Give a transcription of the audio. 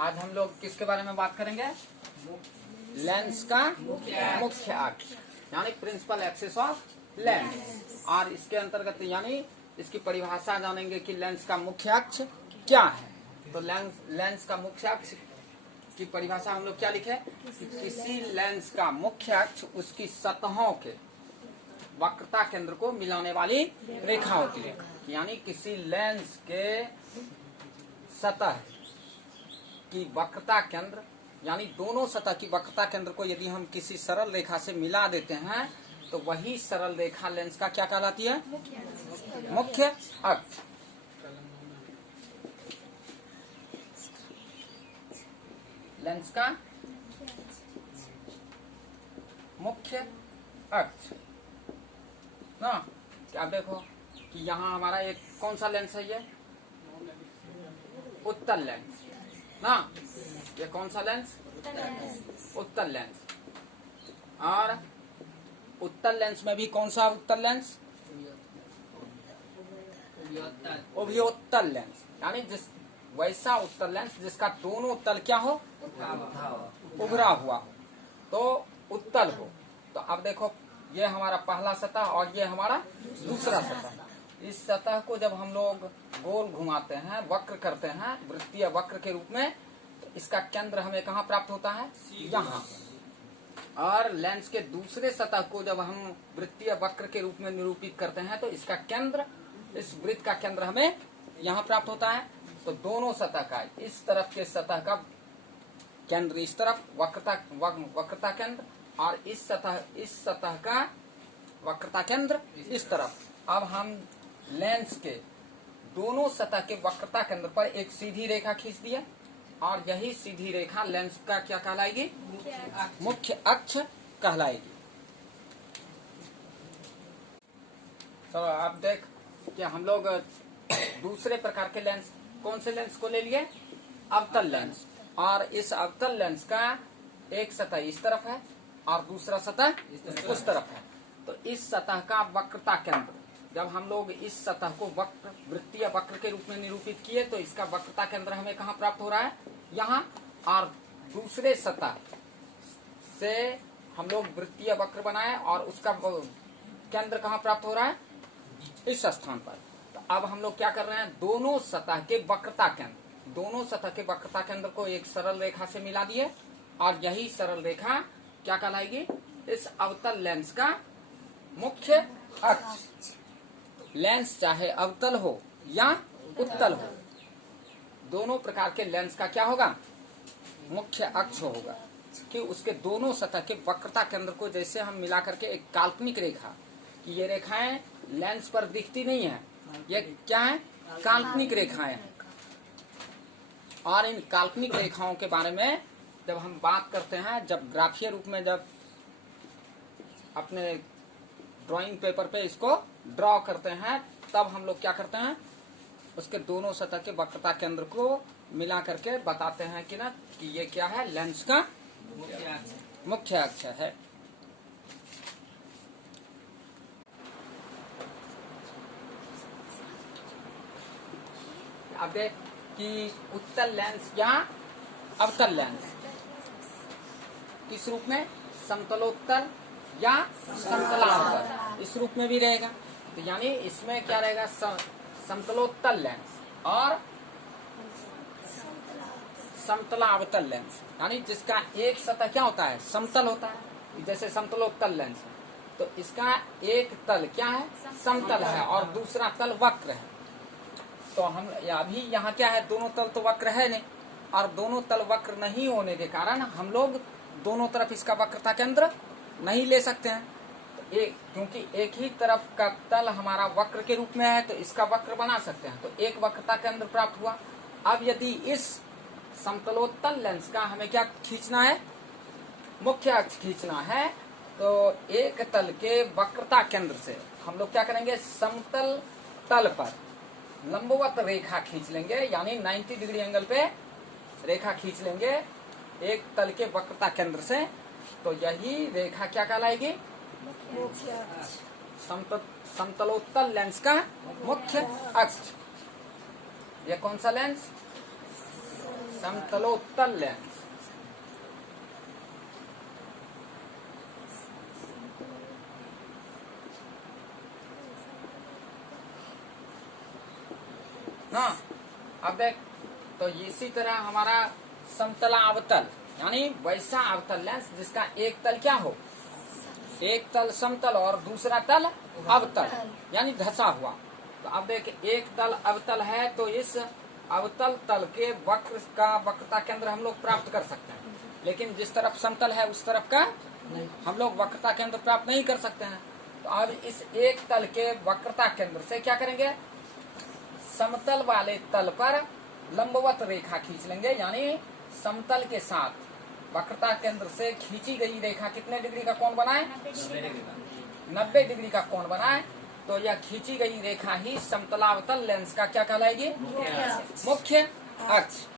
आज हम लोग किसके बारे में बात करेंगे? लेंस का मुख्य अक्ष यानी प्रिंसिपल एक्सिस ऑफ लेंस। और इसके अंतर्गत यानी इसकी परिभाषा जानेंगे कि लेंस का मुख्य अक्ष क्या है। तो लेंस का मुख्य अक्ष की परिभाषा हम लोग क्या लिखे कि किसी लेंस का मुख्य अक्ष उसकी सतहों के वक्रता केंद्र को मिलाने वाली रेखा होती है। यानी किसी लेंस के सतह की वक्रता केंद्र यानी दोनों सतह की वक्रता केंद्र को यदि हम किसी सरल रेखा से मिला देते हैं तो वही सरल रेखा लेंस का क्या कहलाती है? मुख्य अक्ष। लेंस का मुख्य अक्ष ना। अब देखो कि यहाँ हमारा एक कौन सा लेंस है? ये उत्तल लेंस ना। ये कौन सा लेंस? उत्तल लेंस। और उत्तल लेंस में भी कौन सा उत्तल लेंस? उभयोत्तल लेंस यानी जिस वैसा उत्तल लेंस जिसका दोनों तल क्या हो? उभरा हुआ हो तो उत्तल हो। तो अब देखो ये हमारा पहला सतह और ये हमारा दूसरा सतह। इस सतह को जब हम लोग गोल घुमाते हैं, वक्र करते हैं वृत्तीय वक्र के रूप में, तो इसका केंद्र हमें कहाँ प्राप्त होता है? यहाँ। और लेंस के दूसरे सतह को जब हम वृत्तीय वक्र के रूप में निरूपित करते हैं तो इसका केंद्र, इस वृत्त का केंद्र हमें यहाँ प्राप्त होता है। तो दोनों सतह का इस तरफ के सतह का केंद्र इस तरफ वक्रता केंद्र और इस सतह का वक्रता केंद्र इस तरफ। अब हम लेंस के दोनों सतह के वक्रता केंद्र पर एक सीधी रेखा खींच दिए और यही सीधी रेखा लेंस का क्या कहलाएगी? मुख्य अक्ष कहलाएगी। तो अब देख कि हम लोग दूसरे प्रकार के लेंस, कौन से लेंस को ले लिए? अवतल लेंस। और इस अवतल लेंस का एक सतह इस तरफ है और दूसरा सतह उस तरफ है। तो इस सतह का वक्रता केंद्र, जब हम लोग इस सतह को वृत्तीय वक्र के रूप में निरूपित किए तो इसका वक्रता केंद्र हमें कहाँ प्राप्त हो रहा है? यहाँ। और दूसरे सतह से हम लोग वृत्तीय वक्र बनाए और उसका केंद्र कहाँ प्राप्त हो रहा है? इस स्थान पर। तो अब हम लोग क्या कर रहे हैं? दोनों सतह के वक्रता केंद्र को एक सरल रेखा से मिला दिए और यही सरल रेखा क्या कहलाएगी? इस अवतल लेंस का मुख्य अक्ष। लेंस चाहे अवतल हो या उत्तल हो, दोनों प्रकार के लेंस का क्या होगा? मुख्य अक्ष होगा कि उसके दोनों सतह के वक्रता केंद्र को जैसे हम मिला करके एक काल्पनिक रेखा, ये रेखाएं लेंस पर दिखती नहीं है, ये क्या है? काल्पनिक रेखाएं। और इन काल्पनिक रेखाओं के बारे में जब हम बात करते हैं, जब ग्राफीय रूप में जब अपने ड्राइंग पेपर पे इसको ड्रॉ करते हैं, तब हम लोग क्या करते हैं? उसके दोनों सतह के वक्रता केंद्र को मिला करके बताते हैं कि ना कि ये क्या है? लेंस का मुख्य अक्ष है। अब देख कि उत्तल लेंस या अवतल लेंस किस रूप में? समतलोत्तल या समतलावतल, इस रूप में भी रहेगा। तो यानी इसमें क्या रहेगा? समतलोत्तल लेंस और समतलावतल लेंस, यानी जिसका एक सतह क्या होता है? समतल होता है, जैसे समतलोत्तल लेंस है। तो इसका एक तल क्या है? समतल है और दूसरा तल वक्र है। तो हम अभी यहाँ क्या है? दोनों तल तो वक्र है नहीं, और दोनों तल वक्र नहीं होने के कारण हम लोग दोनों तरफ इसका वक्रता केंद्र नहीं ले सकते हैं। तो क्योंकि एक ही तरफ का तल हमारा वक्र के रूप में है तो इसका वक्र बना सकते हैं, तो एक वक्रता केंद्र प्राप्त हुआ। अब यदि इस समतलोत्तल लेंस का हमें क्या खींचना है? मुख्य अक्ष खींचना है। तो एक तल के वक्रता केंद्र से हम लोग क्या करेंगे? समतल तल पर लंबवत रेखा खींच लेंगे, यानी 90 डिग्री एंगल पे रेखा खींच लेंगे एक तल के वक्रता केंद्र से। तो यही रेखा क्या कहलाएगी? समतलोत्तल लेंस का मुख्य अक्ष। ये कौन सा लेंस? समतलोत्तल लेंस। ना अब देख, तो इसी तरह हमारा समतला अवतल यानी वैसा अवतल लेंस जिसका एक तल क्या हो, एक तल समतल और दूसरा तल अवतल यानी धसा हुआ। तो अब देख, एक तल अवतल है तो इस अवतल तल के वक्र का वक्रता केंद्र हम लोग प्राप्त कर सकते हैं, लेकिन जिस तरफ समतल है उस तरफ का हम लोग वक्रता केंद्र प्राप्त नहीं कर सकते हैं। तो अब इस एक तल के वक्रता केंद्र से क्या करेंगे, समतल वाले तल पर लंबवत रेखा खींच लेंगे, यानी समतल के साथ वक्रता केंद्र से खींची गई रेखा कितने डिग्री का कोण बनाए, 90 डिग्री का कोण बनाए। तो यह खींची गई रेखा ही समतलावतल लेंस का क्या कहलाएगी, मुख्य अक्ष।